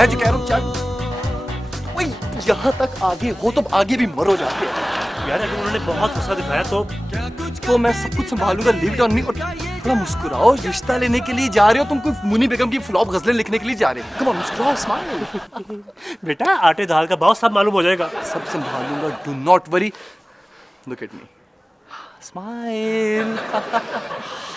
मैं जो कह रहा हूँ चल, वही यहाँ तक आगे हो तो आगे भी मरो जाके। यार अगर उन्होंने बहुत गुस्सा दिखाया तो मैं सब कुछ संभालूंगा, लीव इट ऑन मी। और थोड़ा मुस्कुराओ, रिश्ता लेने के लिए जा रहे हो तुम, कोई मुनी बेगम की फ्लॉप गजलें लिखने के लिए जा रहे हो? कम ऑन मुस्कुराओ, स्माइल। बेटा आटे दाल का भाव सब मालूम हो जाएगा। सब संभालूंगा, do not worry, look at me, smile.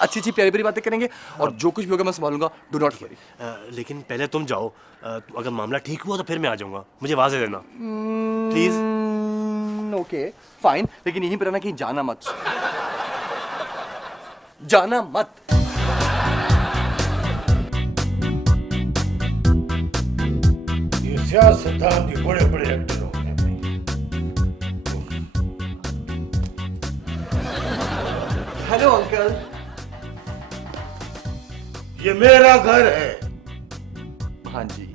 अच्छी अच्छी प्यारी प्यारी बातें करेंगे और जो कुछ भी होगा मैं संभालूंगा, डू नॉट वरी। लेकिन पहले तुम जाओ, अगर मामला ठीक हुआ तो फिर मैं आ जाऊंगा, मुझे आवाज दे देना प्लीज। ओके फाइन, लेकिन यहीं पर रहना, कहीं जाना मत, जाना मत। ये सियासतदान भी बड़े बड़े एक्टर हो गए। Hello uncle. ये मेरा घर है। हाँ जी।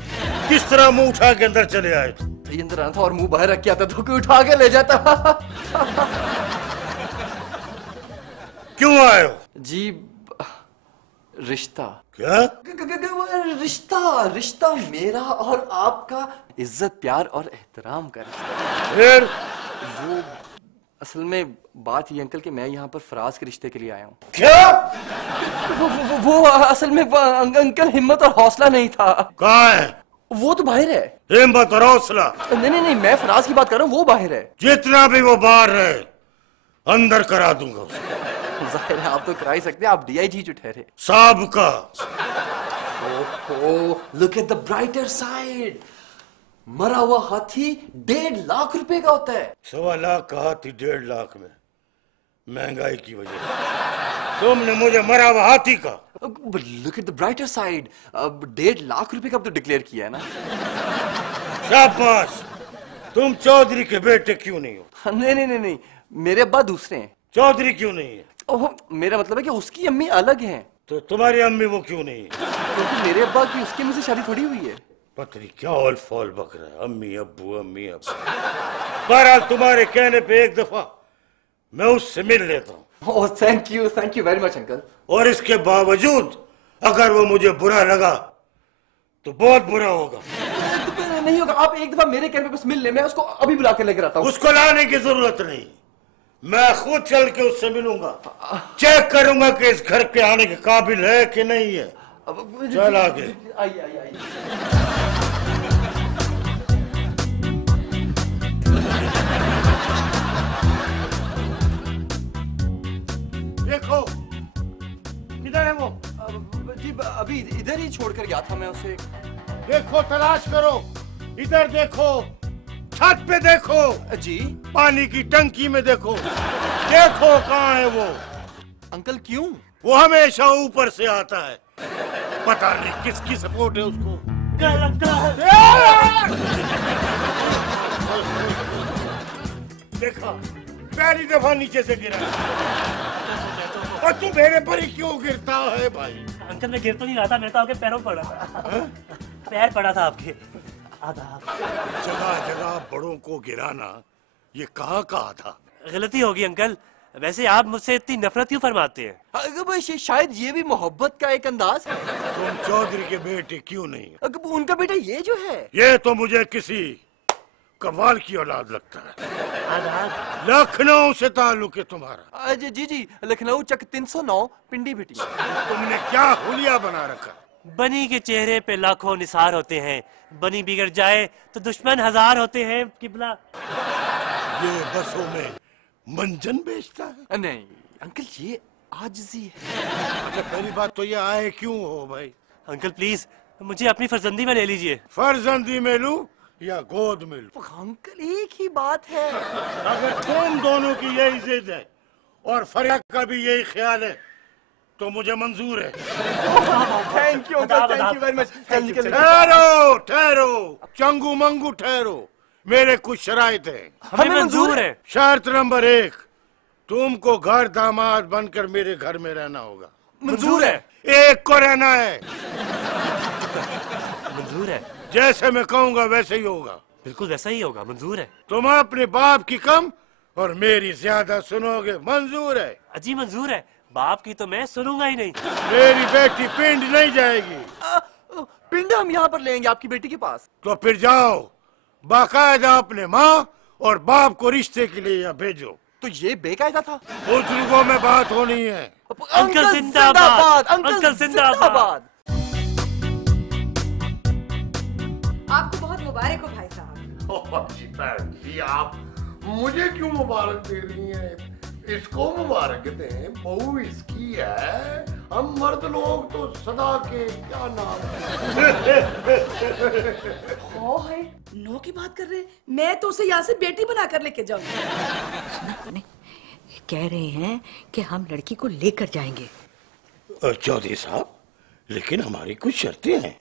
किस तरह मुंह उठा के अंदर चले आए थे? अंदर आना था और मुंह बाहर रख के आता तो कोई उठा के ले जाता। क्यों आए हो? जी रिश्ता। क्या? रिश्ता, रिश्ता मेरा और आपका, इज्जत प्यार और एहतराम का रिश्ता। फिर? वो असल में बात ये अंकल कि मैं यहाँ पर फराज के रिश्ते के लिए आया हूँ। क्या? वो असल में अंकल हिम्मत और हौसला नहीं था। कहाँ है? वो तो बाहर है। हिम्मत और हौसला? नहीं नहीं नहीं, मैं फराज की बात कर रहा हूँ, वो बाहर है। जितना भी वो बाहर है अंदर करा दूंगा उसको। जाहिर है आप तो करा ही सकते हैं, आप डीआईजी जो ठहरे। साहब का। ओहो, look at the brighter side. मरा हुआ हाथी 1.5 लाख रुपए का होता है। 1.25 लाख का हाथी 1.5 लाख में, महंगाई की वजह से। तुमने मुझे मरा हुआ हाथी का। Look at the brighter side, अब 1.5 लाख रुपए का तो डिक्लेयर किया है ना। शाबाश। तुम चौधरी के बेटे क्यों नहीं हो? नहीं नहीं नहीं नहीं, मेरे अब्बा दूसरे हैं। चौधरी क्यों नहीं है? ओह, मेरा मतलब है कि उसकी अम्मी अलग हैं। तो तुम्हारी अम्मी वो क्यों नहीं है? क्योंकि मेरे अब्बा की उसकी अम्मी से शादी थोड़ी हुई है। पता नहीं क्या ऑल फॉल बक रहा है, अम्मी अब्बू अम्मी अब्बू। बहरहाल तुम्हारे कहने पे एक दफा मैं उससे मिल लेता हूँ। Oh thank you very much uncle. और इसके बावजूद अगर वो मुझे बुरा लगा तो बहुत बुरा होगा। नहीं होगा, आप एक दफा मेरे कहने पे बस मिल ले, मैं उसको अभी बुला के लेकर आता हूँ। उसको लाने की जरूरत नहीं, मैं खुद चल के उससे मिलूंगा, चेक करूंगा कि इस घर के आने के काबिल है कि नहीं है। चल आगे। आइए। देखो किधर है वो? जी अभी इधर ही छोड़कर गया था मैं उसे। देखो तलाश करो, इधर देखो, छत पे देखो, जी पानी की टंकी में देखो, देखो कहाँ है वो। अंकल क्यों? वो हमेशा ऊपर से आता है, पता नहीं किसकी सपोर्ट है उसको। देखा, पहली दफा नीचे से गिरा। और तू मेरे पर ही क्यों गिरता है भाई? अंकल मैं गिर तो नहीं रहा था, मैं तो आपके पैरों पड़ा था। पैर पड़ा था आपके आधा। जगह जगह बड़ों को गिराना ये कहाँ का था? गलती होगी अंकल, वैसे आप मुझसे इतनी नफरत क्यों फरमाते हैं? अगर शायद ये भी मोहब्बत का एक अंदाज है। तुम चौधरी के बेटे क्यों नहीं? अगर उनका बेटा ये जो है, ये तो मुझे किसी कव्वाल की औलाद लगता है। लखनऊ से ताल्लुक है तुम्हारा? जी लखनऊ चक 309 पिंडी बिटी। तुमने क्या हुलिया बना रखा? बनी के चेहरे पे लाखों निसार होते हैं, बनी बिगड़ जाए तो दुश्मन 1000 होते हैं किबला। ये बसों में मंजन बेचता है? नहीं अंकल, ये आजिज़ी है। अच्छा पहली बात तो ये आए क्यों हो भाई? अंकल प्लीज मुझे अपनी फर्जंदी में ले लीजिए। फर्जंदी में लूं या गोद में लूं? अंकल एक ही बात है। अगर तुम दोनों की यही जिद है और फरिया का भी यही ख्याल है तो मुझे मंजूर है। Thank you uncle, thank you very much. ठहरो ठहरो, चंगू मंगू ठहरो, मेरे कुछ शराइत है। हमें मंजूर है। शर्त नंबर 1, तुमको घर दामाद बनकर मेरे घर में रहना होगा। मंजूर है। एक को रहना है। मंजूर है। जैसे मैं कहूँगा वैसे ही होगा। बिल्कुल वैसा ही होगा, मंजूर है। तुम अपने बाप की कम और मेरी ज्यादा सुनोगे, मंजूर है? अजी मंजूर है, बाप की तो मैं सुनूंगा ही नहीं। मेरी बेटी पिंड नहीं जाएगी। पिंड हम यहाँ पर लेंगे आपकी बेटी के पास। तो फिर जाओ, बाकायदा अपने माँ और बाप को रिश्ते के लिए यहाँ भेजो। तो ये बेकायदा था। बुजुर्गों में बात होनी है। अंकल जिंदाबाद, अंकल जिंदाबाद। आपको बहुत मुबारक हो भाई साहब। जी बहन जी, आप मुझे क्यों मुबारक दे रही हैं? इसको मुबारक दें, बहू इसकी है। हम मर्द लोग तो सदा के क्या नाम है नो की बात कर रहे हैं। मैं तो उसे यहाँ से बेटी बना कर लेके जाऊंगी। कह रहे हैं कि हम लड़की को लेकर जाएंगे। चौधरी साहब, लेकिन हमारी कुछ शर्तें हैं।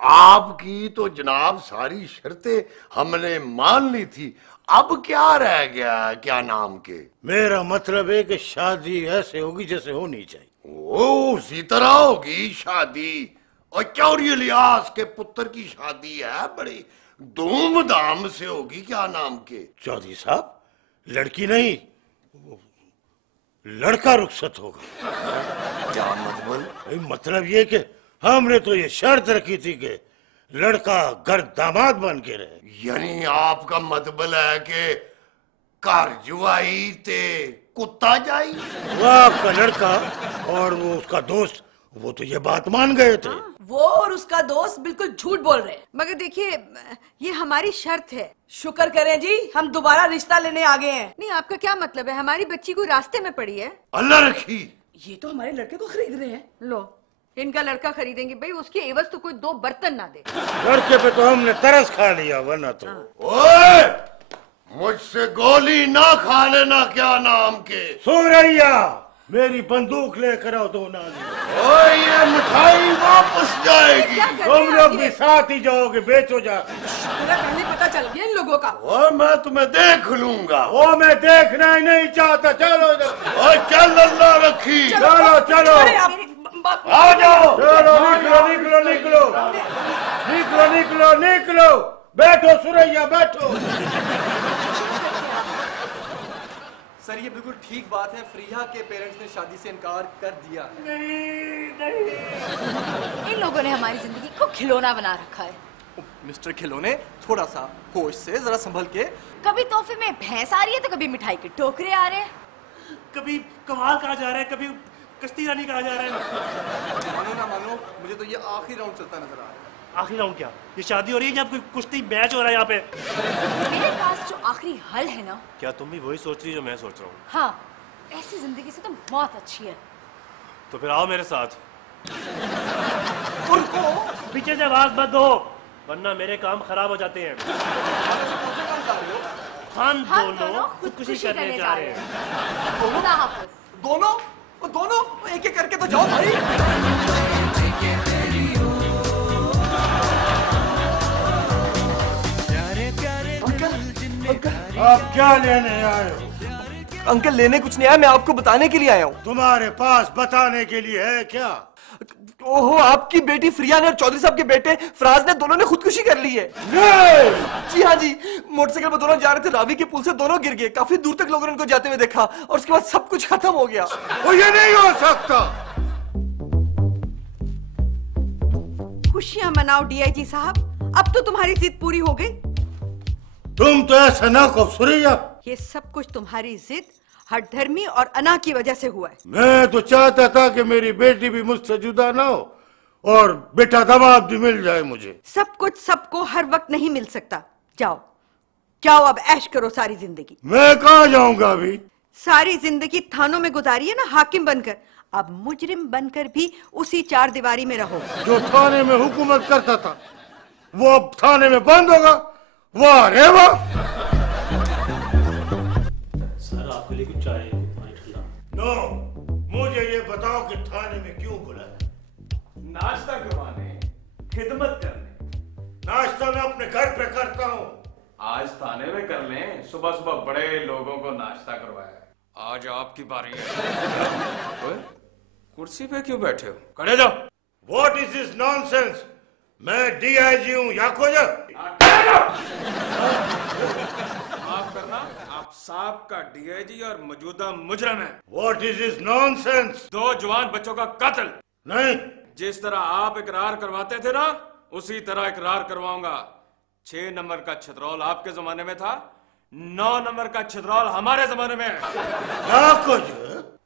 आपकी तो जनाब सारी शर्तें हमने मान ली थी। अब क्या रह गया? क्या नाम के? मेरा मतलब है कि शादी ऐसे होगी जैसे होनी चाहिए। ओ, उसी तरह होगी शादी। और चौधरी इलियास के पुत्र की शादी है, बड़ी धूमधाम से होगी। क्या नाम के? चौधरी साहब, लड़की नहीं, लड़का रुखसत होगा। क्या मतलब? मतलब ये कि हमने तो ये शर्त रखी थी कि लड़का घर दामाद बन के रहे। यानी आपका मतलब है कि घर जुआई ते कुत्ता जाई? वो आपका लड़का और वो उसका दोस्त, वो तो ये बात मान गए थे। वो और उसका दोस्त बिल्कुल झूठ बोल रहे हैं। मगर देखिए, ये हमारी शर्त है। शुक्र करें जी, हम दोबारा रिश्ता लेने आ गए हैं। नहीं, आपका क्या मतलब है? हमारी बच्ची को रास्ते में पड़ी है। अल्लाह रखी। ये तो हमारे लड़के को खरीद रहे हैं। लो, इनका लड़का खरीदेंगे भाई, उसकी एवज तो कोई 2 बर्तन ना दे। लड़के पे तो हमने तरस खा लिया, वरना तो। ओए, मुझसे गोली ना खा लेना। क्या नाम के? सूरैया, मेरी बंदूक लेकर आओ। 2 नानी। ओए, ये मिठाई वापस जाएगी। तुम लोग भी साथ ही जाओगे, बेचो जा। पूरा पहले पता चल गया इन लोगों का। और मैं तुम्हें देख लूंगा। वो मैं देखना ही नहीं चाहता। चलो और चल, अल्लाह रखी। चलो चलो, अरे आप आ जाओ। चलो, निकलो निकलो निकलो निकलो निकलो निकलो। बैठो सुरैया, बैठो। सर, ये बिल्कुल ठीक बात है। फ्रीहा के पेरेंट्स ने शादी से इनकार कर दिया है। इन लोगों ने हमारी जिंदगी को खिलौना बना रखा है। मिस्टर खिलौने, थोड़ा सा होश से, जरा संभल के। कभी तोहफे में भैंस आ रही है तो कभी मिठाई के टोकरे आ रहे हैं। कभी कमाल कहा जा रहा है, कभी कश्ती रानी कहा जा रहा है। मानो ना मानो, मुझे तो ये आखिरी राउंड चलता नजर आ रहा है। आखिरी राउंड क्या? ये शादी हो रही है या कोई कुश्ती मैच हो रहा है यहाँ पे? मेरे पास जो आखिरी हल है ना। क्या तुम भी वही सोच रही हो जो मैं सोच रहा हूँ? हाँ, ऐसी जिंदगी से तो मौत अच्छी है। तो फिर आओ मेरे साथ। पीछे से आवाज मत दो, वरना मेरे काम खराब हो जाते हैं। हम दोनों खुदकुशी करने जा रहे हैं। खुदा हाफिज। दोनों दोनों एक एक करके तो जाओ भाई। अंकल, आप क्या लेने आए हो? अंकल, लेने कुछ नहीं आया, मैं आपको बताने के लिए आया हूँ। तुम्हारे पास बताने के लिए है क्या? ओहो, आपकी बेटी फ्रिया ने और चौधरी साहब के बेटे फराज ने, दोनों ने खुदकुशी कर ली है। जी हाँ जी, मोटरसाइकिल पर दोनों जा रहे थे, रावी के पुल से दोनों गिर गए। काफी दूर तक लोगों ने उनको जाते हुए देखा और उसके बाद सब कुछ खत्म हो गया। ये नहीं हो सकता। खुशियां मनाओ डीआईजी साहब, अब तो तुम्हारी जिद पूरी हो गई। तुम तो ऐसा ना कहो सुरैया। ये सब कुछ तुम्हारी जिद, हठधर्मी और अना की वजह से हुआ है। मैं तो चाहता था कि मेरी बेटी भी मुझसे जुदा ना हो और बेटा दामाद भी मिल जाए मुझे। सब कुछ सबको हर वक्त नहीं मिल सकता। जाओ जाओ, अब ऐश करो सारी जिंदगी। मैं कहाँ जाऊंगा अभी? सारी जिंदगी थानों में गुजारी है ना हाकिम बनकर, अब मुजरिम बनकर भी उसी 4 दीवारी में रहो। जो थाने में हुकूमत करता था वो अब थाने में बंद होगा। वाह रे वाह। सर, आपके लिए कुछ चाय, पानी ठंडा? नो, मुझे ये बताओ कि थाने में क्यों बुलाया? नाश्ता करवाने, खिदमत करने। नाश्ता मैं अपने घर पे करता हूँ। आज थाने में कर लें, सुबह सुबह बड़े लोगों को नाश्ता करवाया। आज आपकी बारी है। ओए, कुर्सी पे क्यों बैठे हो? खड़े जाओ। What is this nonsense? मैं डीआईजी हूँ, याकोजा। माफ करना, आप साहब का डीआईजी और मौजूदा मुजरिम हैं। What is this nonsense? 2 जवान बच्चों का कातिल। नहीं, जिस तरह आप इकरार करवाते थे ना, उसी तरह इकरार करवाऊंगा। 6 नंबर का छतरौल आपके जमाने में था, 9 नंबर का छतरौल हमारे जमाने में है। क्या कुछ?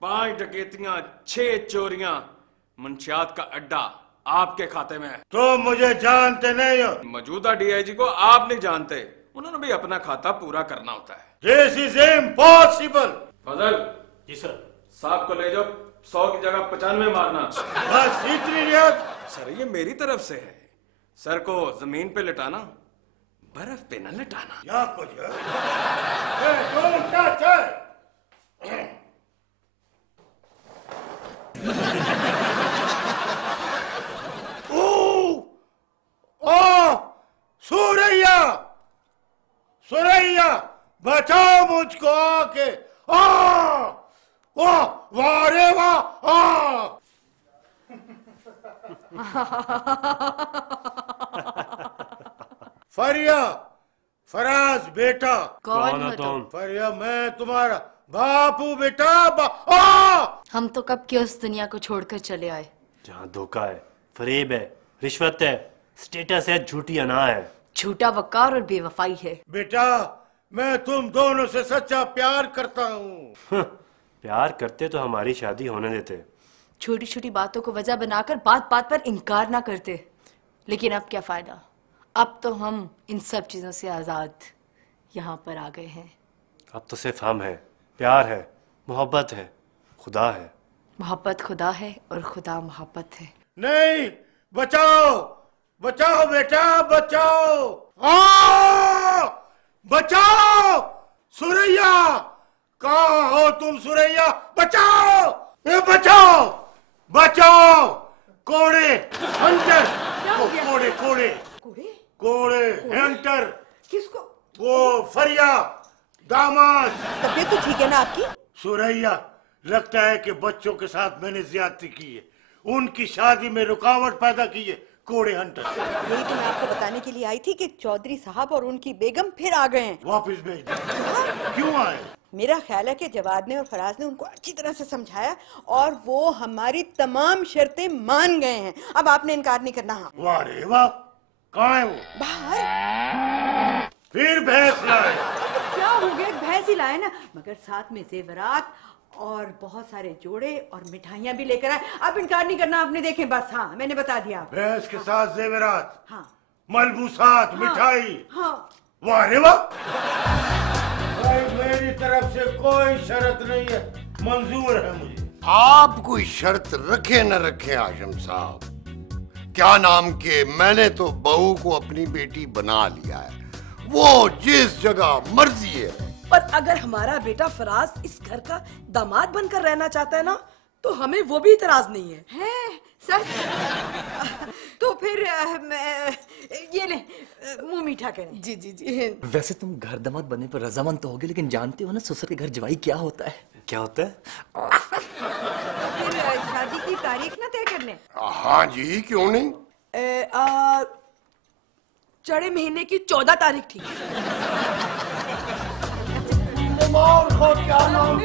5 डकैतियां, 6 चोरियां, मंशियात का अड्डा आपके खाते में है। तो मुझे जानते नहीं हो? मौजूदा डीआईजी को आप नहीं जानते, उन्होंने भी अपना खाता पूरा करना होता है। This is impossible. Fazal ji sir. साहब को ले जाओ, 100 की जगह 95 मारना। बस इतनी रियायत? सर ये मेरी तरफ से है। सर को जमीन पे लिटाना, बर्फ पे न लिटाना। क्या कुछ है? don't touch her. Suraiya, Suraiya बचाओ मुझको आके। वाह वाह रे वाह। फरिया, फराज बेटा। कौन हो तुम? फरिया मैं तुम्हारा बाप हूँ बेटा। हम तो कब के उस दुनिया को छोड़कर चले आए। जहाँ धोखा है, फरेब है, रिश्वत है, स्टेटस है, झूठी अना है। झूठा वकार और बेवफाई है। बेटा मैं तुम दोनों से सच्चा प्यार करता हूँ। प्यार करते तो हमारी शादी होने देते। छोटी छोटी बातों को वजह बनाकर बात बात पर इनकार ना करते। लेकिन अब क्या फायदा, अब तो हम इन सब चीजों से आजाद यहाँ पर आ गए हैं। अब तो सिर्फ हम हैं, प्यार है, मोहब्बत है, खुदा है। मोहब्बत खुदा है और खुदा मोहब्बत है। नहीं, बचाओ बचाओ बेटा बचाओ। बचाओ सुरैया, कहाँ हो तुम सुरैया? बचाओ बचाओ बचाओ। कोड़े हंटर, कोड़े कोड़े कोड़े हंटर। किसको? वो फरिया दामाद। तबीयत तो ठीक है ना आपकी? सुरैया लगता है कि बच्चों के साथ मैंने ज्यादती की है, उनकी शादी में रुकावट पैदा की है। कोड़े हंटर। यही तो मैं आपको बताने के लिए आई थी कि चौधरी साहब और उनकी बेगम फिर आ गए हैं। वापस भेज दो। क्यों आए? मेरा ख्याल है कि जवाद ने और फराज ने उनको अच्छी तरह से समझाया और वो हमारी तमाम शर्तें मान गए हैं। अब आपने इनकार नहीं करना। हाँ। वाह रे वाह। कहाँ है वो? बाहर। फिर भैंस लाए? क्या हो गया, भैंस ही लाए ना, मगर साथ में जेवरात और बहुत सारे जोड़े और मिठाइयाँ भी लेकर आए। अब इनकार नहीं करना आपने, देखे बस। हाँ मैंने बता दिया। भैंस के साथ जेवरात, हाँ मलबूसात, हाँ, मिठाई। हाँ। वाह रे वाह। भाई मेरी तरफ से कोई शर्त नहीं है, मंजूर है मुझे। आप कोई शर्त रखे न रखे आजम साहब, क्या नाम के मैंने तो बहू को अपनी बेटी बना लिया है, वो जिस जगह मर्जी है। पर अगर हमारा बेटा फराज इस घर का दामाद बनकर रहना चाहता है ना, तो हमें वो भी इतराज नहीं है। है सर? तो फिर ये ले, मुंह मीठा करें। जी जी जी। वैसे तुम घर दामाद बनने पर रजामंद तो होगे, लेकिन जानते हो ना ससुर के घर जवाई क्या होता है? क्या होता है? फिर शादी की तारीख ना तय कर लें। हाँ जी, क्यों नहीं। चढ़े महीने की 14 तारीख थी। क्या नाम